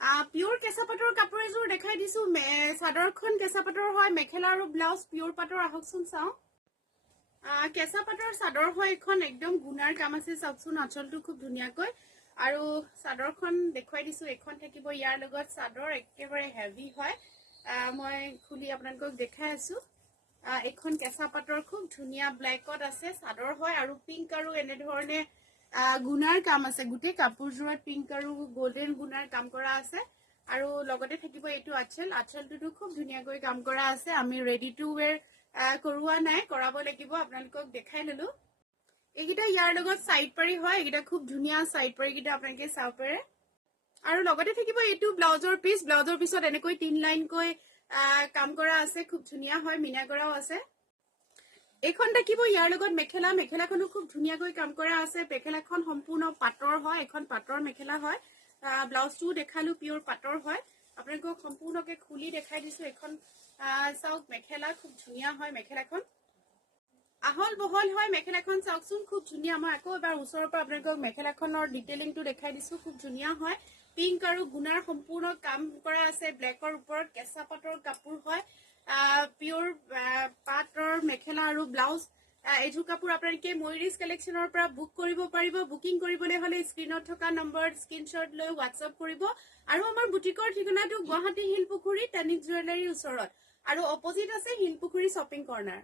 pure কেঁচা পাটৰ কাপোৰ এযোৰ দেখাই দিছো চাদৰখন কেঁচা পাটৰ হয় মেখেলা আৰু ব্লাউজ পিওৰ পাটৰ আহকচোন চাওঁ কেঁচা পাটৰ চাদৰ হয় এখন একদম গুণাৰ কাম আছে চাওকচোন আঁচলটো খুব ধুনীয়াকৈ আৰু চাদৰখন দেখুৱাই দিছো এখন থাকিব ইয়াৰ লগত চাদৰ একেবাৰে হেভি হয় মই খুলি আপোনালোকক দেখাই আছো এখন কেঁচা পাটৰ খুব ধুনীয়া ব্লেকত আছে চাদৰ হয় আৰু পিংক আৰু এনে ধৰণে গুণাৰ কাম আছে গোটেই কাপোৰযোৰত পিংক আৰু গোল্ডেন গুণাৰ কাম কৰা আছে আৰু লগতে থাকিব এইটো আঁচলটোতো খুব ধুনীয়াকৈ কাম কৰা আছে আমি ৰেডি টু ৱেৰ কৰোৱা নাই কৰাব লাগিব আপোনালোকক দেখাই ললো এইকেইটা ইয়াৰ লগত সাইড পাৰি হয় এইকেইটা খুব ধুনীয়া সাইড পাৰি কেইটা আপোনালোকে চাব পাৰে আৰু লগতে থাকিব এইটো ব্লাউজৰ পিছত এনেকৈ 3 লাইনকৈ কাম কৰা আছে খুব ধুনীয়া হয় মিনা কৰাও আছে এইখন থাকিব ইয়াৰ লগত মেখেলাখনো খুব ধুনীয়াকৈ কাম কৰা আছে মেখেলাখন সম্পূৰ্ণ পাটৰ হয় এখন পাটৰ মেখেলা হয় ব্লাউজটো দেখালো পিওৰ পাটৰ হয় আপোনালোকক সম্পূৰ্ণকৈ খুলি দেখাই দিছো এখন চাওক মেখেলা খুব ধুনীয়া হয় মেখেলাখন আহল বহল হয় মেখেলাখন চাওকচোন খুব ধুনীয়া মই আকৌ এবাৰ ওচৰৰ পৰা আপোনালোকক মেখেলাখনৰ ডিটেইলিংটো দেখাই দিছো খুব ধুনীয়া হয় পিংক আৰু গুণাৰ সম্পূৰ্ণ কাম কৰা আছে ব্লেকৰ ওপৰত কেঁচা পাটৰ কাপোৰ হয় পিওৰ পাটৰ মেখেলা আৰু ব্লাউজ এইযোৰ কাপোৰ আপোনালোকে ময়ুৰিজ কালেকশ্যনৰ পৰা বুক কৰিব পাৰিব বুকিং কৰিবলৈ হলে স্ক্ৰীনত থকা নম্বৰত স্ক্ৰীনশ্বট লৈ হোৱাটছআপ কৰিব আৰু আমাৰ বুটিকৰ ঠিকনাটো গুৱাহাটী শিলপুখুৰী তানিক জুৱেলাৰীৰ ওচৰত আৰু অপজিট আছে শিলপুখুৰী শ্বপিং কৰ্ণাৰ